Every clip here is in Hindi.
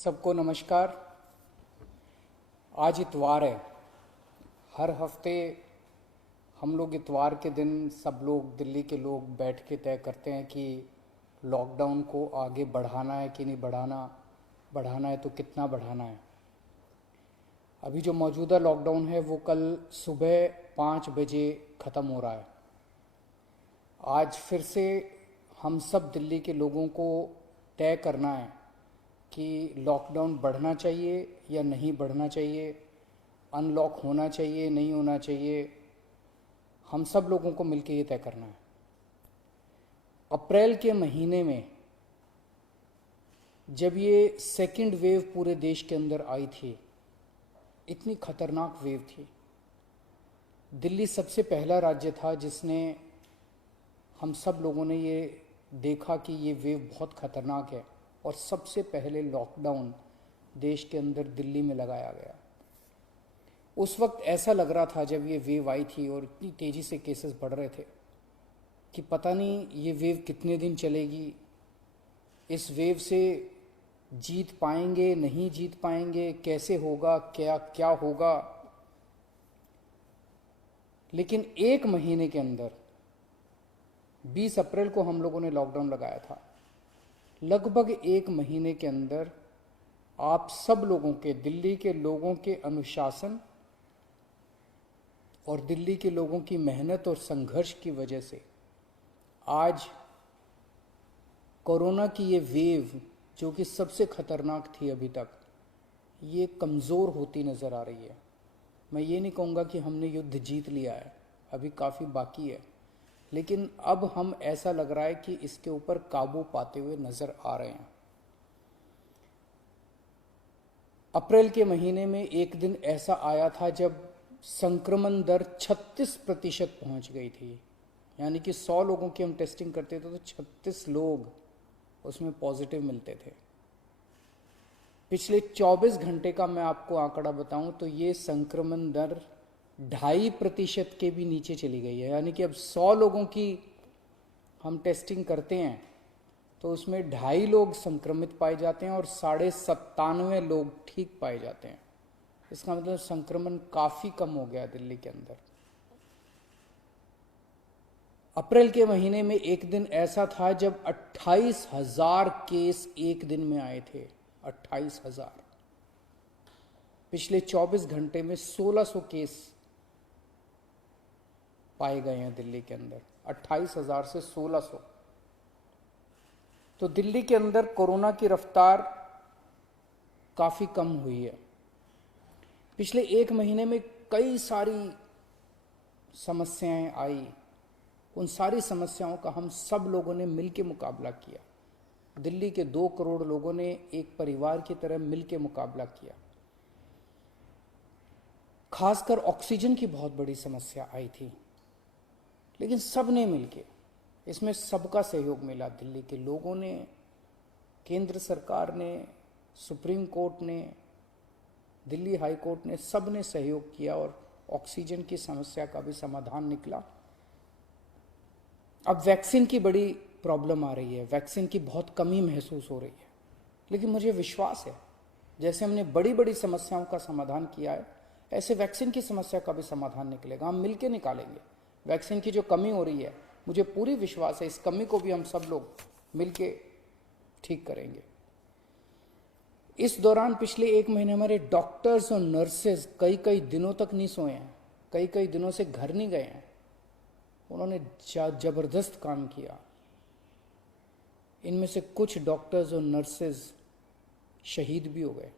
सबको नमस्कार। आज इतवार है। हर हफ्ते हम लोग इतवार के दिन सब लोग दिल्ली के लोग बैठ के तय करते हैं कि लॉकडाउन को आगे बढ़ाना है कि नहीं बढ़ाना, बढ़ाना है तो कितना बढ़ाना है। अभी जो मौजूदा लॉकडाउन है वो कल सुबह 5 बजे ख़त्म हो रहा है। आज फिर से हम सब दिल्ली के लोगों को तय करना है कि लॉकडाउन बढ़ना चाहिए या नहीं बढ़ना चाहिए, अनलॉक होना चाहिए नहीं होना चाहिए। हम सब लोगों को मिलकर ये तय करना है। अप्रैल के महीने में जब ये सेकंड वेव पूरे देश के अंदर आई थी, इतनी खतरनाक वेव थी। दिल्ली सबसे पहला राज्य था जिसने, हम सब लोगों ने ये देखा कि ये वेव बहुत खतरनाक है और सबसे पहले लॉकडाउन देश के अंदर दिल्ली में लगाया गया। उस वक्त ऐसा लग रहा था जब ये वेव आई थी और इतनी तेज़ी से केसेस बढ़ रहे थे कि पता नहीं ये वेव कितने दिन चलेगी, इस वेव से जीत पाएंगे नहीं जीत पाएंगे, कैसे होगा, क्या क्या होगा। लेकिन एक महीने के अंदर 20 अप्रैल को हम लोगों ने लॉकडाउन लगाया था। लगभग एक महीने के अंदर आप सब लोगों के, दिल्ली के लोगों के अनुशासन और दिल्ली के लोगों की मेहनत और संघर्ष की वजह से आज कोरोना की ये वेव जो कि सबसे खतरनाक थी अभी तक, ये कमज़ोर होती नज़र आ रही है। मैं ये नहीं कहूँगा कि हमने युद्ध जीत लिया है, अभी काफ़ी बाकी है, लेकिन अब हम, ऐसा लग रहा है कि इसके ऊपर काबू पाते हुए नजर आ रहे हैं। अप्रैल के महीने में एक दिन ऐसा आया था जब संक्रमण दर 36% पहुंच गई थी। यानी कि 100 लोगों की हम टेस्टिंग करते थे तो 36 लोग उसमें पॉजिटिव मिलते थे। पिछले 24 घंटे का मैं आपको आंकड़ा बताऊं तो ये संक्रमण दर 2.5% के भी नीचे चली गई है। यानी कि अब 100 लोगों की हम टेस्टिंग करते हैं तो उसमें 2.5 लोग संक्रमित पाए जाते हैं और 97.5 लोग ठीक पाए जाते हैं। इसका मतलब संक्रमण काफ़ी कम हो गया दिल्ली के अंदर। अप्रैल के महीने में एक दिन ऐसा था जब 28,000 केस एक दिन में आए थे। 28,000। पिछले 24 घंटे में 1,600 केस पाए गए हैं दिल्ली के अंदर। 28,000 से 1,600। तो दिल्ली के अंदर कोरोना की रफ्तार काफ़ी कम हुई है। पिछले एक महीने में कई सारी समस्याएं आई। उन सारी समस्याओं का हम सब लोगों ने मिलकर मुकाबला किया। दिल्ली के 2 करोड़ लोगों ने एक परिवार की तरह मिलकर मुकाबला किया। खासकर ऑक्सीजन की बहुत बड़ी समस्या आई थी, लेकिन सब ने मिलके, इसमें सबका सहयोग मिला। दिल्ली के लोगों ने, केंद्र सरकार ने, सुप्रीम कोर्ट ने, दिल्ली हाई कोर्ट ने, सब ने सहयोग किया और ऑक्सीजन की समस्या का भी समाधान निकला। अब वैक्सीन की बड़ी प्रॉब्लम आ रही है, वैक्सीन की बहुत कमी महसूस हो रही है, लेकिन मुझे विश्वास है जैसे हमने बड़ी बड़ी समस्याओं का समाधान किया है, ऐसे वैक्सीन की समस्या का भी समाधान निकलेगा। हम मिलके निकालेंगे। वैक्सीन की जो कमी हो रही है, मुझे पूरी विश्वास है इस कमी को भी हम सब लोग मिलके ठीक करेंगे। इस दौरान पिछले एक महीने हमारे डॉक्टर्स और नर्सेज कई कई दिनों तक नहीं सोए हैं, कई कई दिनों से घर नहीं गए हैं। उन्होंने जबरदस्त काम किया। इनमें से कुछ डॉक्टर्स और नर्सेज शहीद भी हो गए।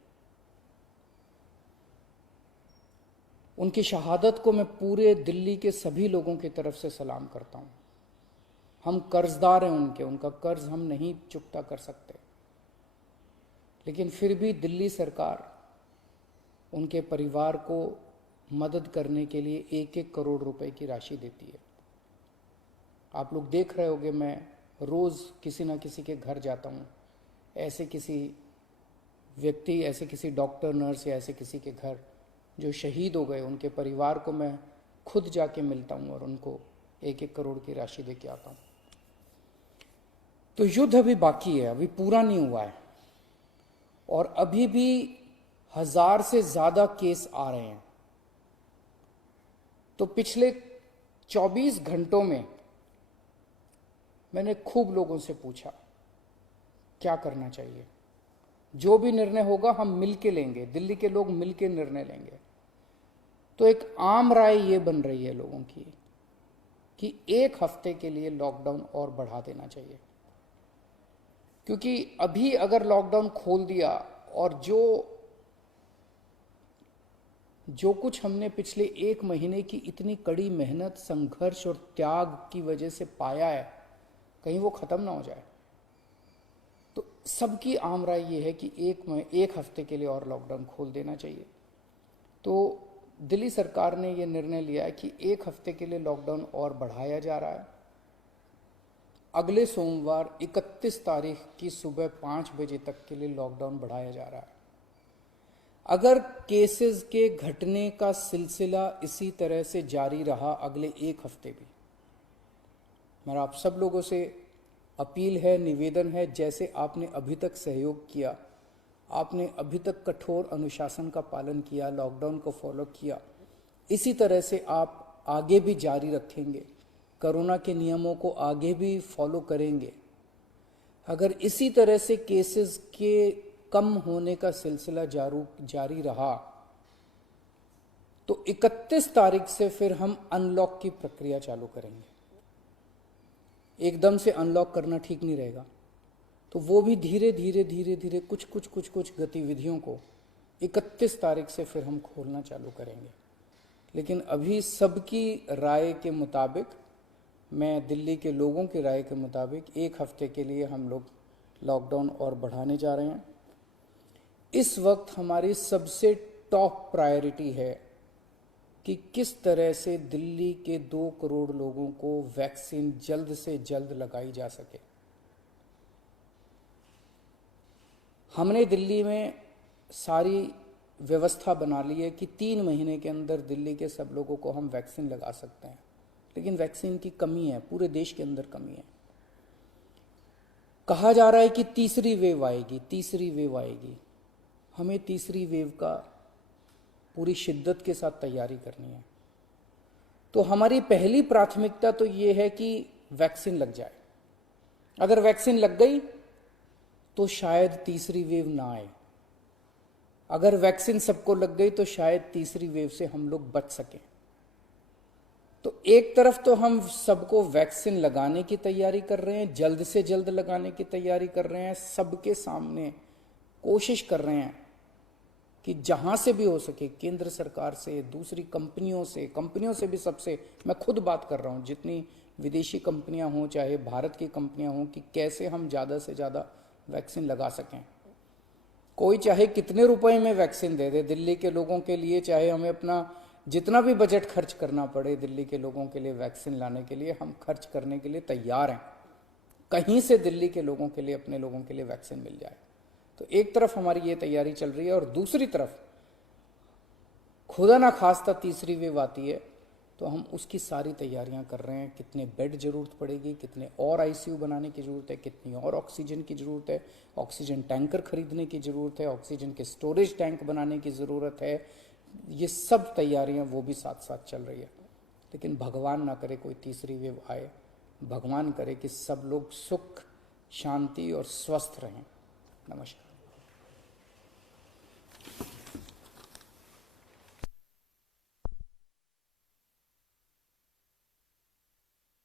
उनकी शहादत को मैं पूरे दिल्ली के सभी लोगों की तरफ से सलाम करता हूं। हम कर्जदार हैं उनके, उनका कर्ज हम नहीं चुकता कर सकते, लेकिन फिर भी दिल्ली सरकार उनके परिवार को मदद करने के लिए 1-1 करोड़ रुपए की राशि देती है। आप लोग देख रहे होंगे, मैं रोज़ किसी ना किसी के घर जाता हूँ, ऐसे किसी व्यक्ति, ऐसे किसी डॉक्टर, नर्स या ऐसे किसी के घर जो शहीद हो गए, उनके परिवार को मैं खुद जाके मिलता हूँ और उनको 1-1 करोड़ की राशि दे के आता हूँ। तो युद्ध अभी बाकी है, अभी पूरा नहीं हुआ है और अभी भी 1000 से ज्यादा केस आ रहे हैं। तो पिछले 24 घंटों में मैंने खूब लोगों से पूछा क्या करना चाहिए। जो भी निर्णय होगा हम मिलके लेंगे, दिल्ली के लोग मिलके निर्णय लेंगे। तो एक आम राय ये बन रही है लोगों की कि 1 हफ्ते के लिए लॉकडाउन और बढ़ा देना चाहिए, क्योंकि अभी अगर लॉकडाउन खोल दिया और जो कुछ हमने पिछले 1 महीने की इतनी कड़ी मेहनत, संघर्ष और त्याग की वजह से पाया है, कहीं वो खत्म ना हो जाए। तो सबकी आम राय ये है कि 1 हफ्ते के लिए और लॉकडाउन खोल देना चाहिए। तो दिल्ली सरकार ने ये निर्णय लिया है कि 1 हफ्ते के लिए लॉकडाउन और बढ़ाया जा रहा है। अगले सोमवार 31 तारीख की सुबह 5 बजे तक के लिए लॉकडाउन बढ़ाया जा रहा है। अगर केसेस के घटने का सिलसिला इसी तरह से जारी रहा अगले 1 हफ्ते भी, मेरा आप सब लोगों से अपील है, निवेदन है, जैसे आपने अभी तक सहयोग किया, आपने अभी तक कठोर अनुशासन का पालन किया, लॉकडाउन को फॉलो किया, इसी तरह से आप आगे भी जारी रखेंगे, कोरोना के नियमों को आगे भी फॉलो करेंगे। अगर इसी तरह से केसेस के कम होने का सिलसिला जारी रहा तो 31 तारीख से फिर हम अनलॉक की प्रक्रिया चालू करेंगे। एकदम से अनलॉक करना ठीक नहीं रहेगा, तो वो भी धीरे धीरे कुछ गतिविधियों को 31 तारीख से फिर हम खोलना चालू करेंगे। लेकिन अभी सबकी राय के मुताबिक, मैं दिल्ली के लोगों की राय के मुताबिक 1 हफ्ते के लिए हम लोग लॉकडाउन और बढ़ाने जा रहे हैं। इस वक्त हमारी सबसे टॉप प्रायोरिटी है कि किस तरह से दिल्ली के 2 करोड़ लोगों को वैक्सीन जल्द से जल्द लगाई जा सके। हमने दिल्ली में सारी व्यवस्था बना ली है कि 3 महीने के अंदर दिल्ली के सब लोगों को हम वैक्सीन लगा सकते हैं, लेकिन वैक्सीन की कमी है, पूरे देश के अंदर कमी है। कहा जा रहा है कि तीसरी वेव आएगी। हमें तीसरी वेव का पूरी शिद्दत के साथ तैयारी करनी है। तो हमारी पहली प्राथमिकता तो ये है कि वैक्सीन लग जाए। अगर वैक्सीन लग गई तो शायद तीसरी वेव ना आए। अगर वैक्सीन सबको लग गई तो शायद तीसरी वेव से हम लोग बच सकें। तो एक तरफ तो हम सबको वैक्सीन लगाने की तैयारी कर रहे हैं, जल्द से जल्द लगाने की तैयारी कर रहे हैं, सबके सामने कोशिश कर रहे हैं कि जहां से भी हो सके, केंद्र सरकार से, दूसरी कंपनियों से भी, सबसे मैं खुद बात कर रहा हूं, जितनी विदेशी कंपनियां हों चाहे भारत की कंपनियां हों, कि कैसे हम ज़्यादा से ज़्यादा वैक्सीन लगा सकें। कोई चाहे कितने रुपए में वैक्सीन दे दे दिल्ली के लोगों के लिए, चाहे हमें अपना जितना भी बजट खर्च करना पड़े दिल्ली के लोगों के लिए वैक्सीन लाने के लिए, हम खर्च करने के लिए तैयार हैं। कहीं से दिल्ली के लोगों के लिए, अपने लोगों के लिए वैक्सीन मिल जाए। तो एक तरफ हमारी ये तैयारी चल रही है और दूसरी तरफ खुदा ना खास्ता तीसरी वेव आती है तो हम उसकी सारी तैयारियां कर रहे हैं। कितने बेड जरूरत पड़ेगी, कितने और आईसीयू बनाने की जरूरत है, कितनी और ऑक्सीजन की जरूरत है, ऑक्सीजन टैंकर खरीदने की जरूरत है, ऑक्सीजन के स्टोरेज टैंक बनाने की जरूरत है। ये सब तैयारियां वो भी साथ साथ चल रही है। लेकिन भगवान ना करे कोई तीसरी वेव आए, भगवान करे कि सब लोग सुख, शांति और स्वस्थ रहें। नमस्कार।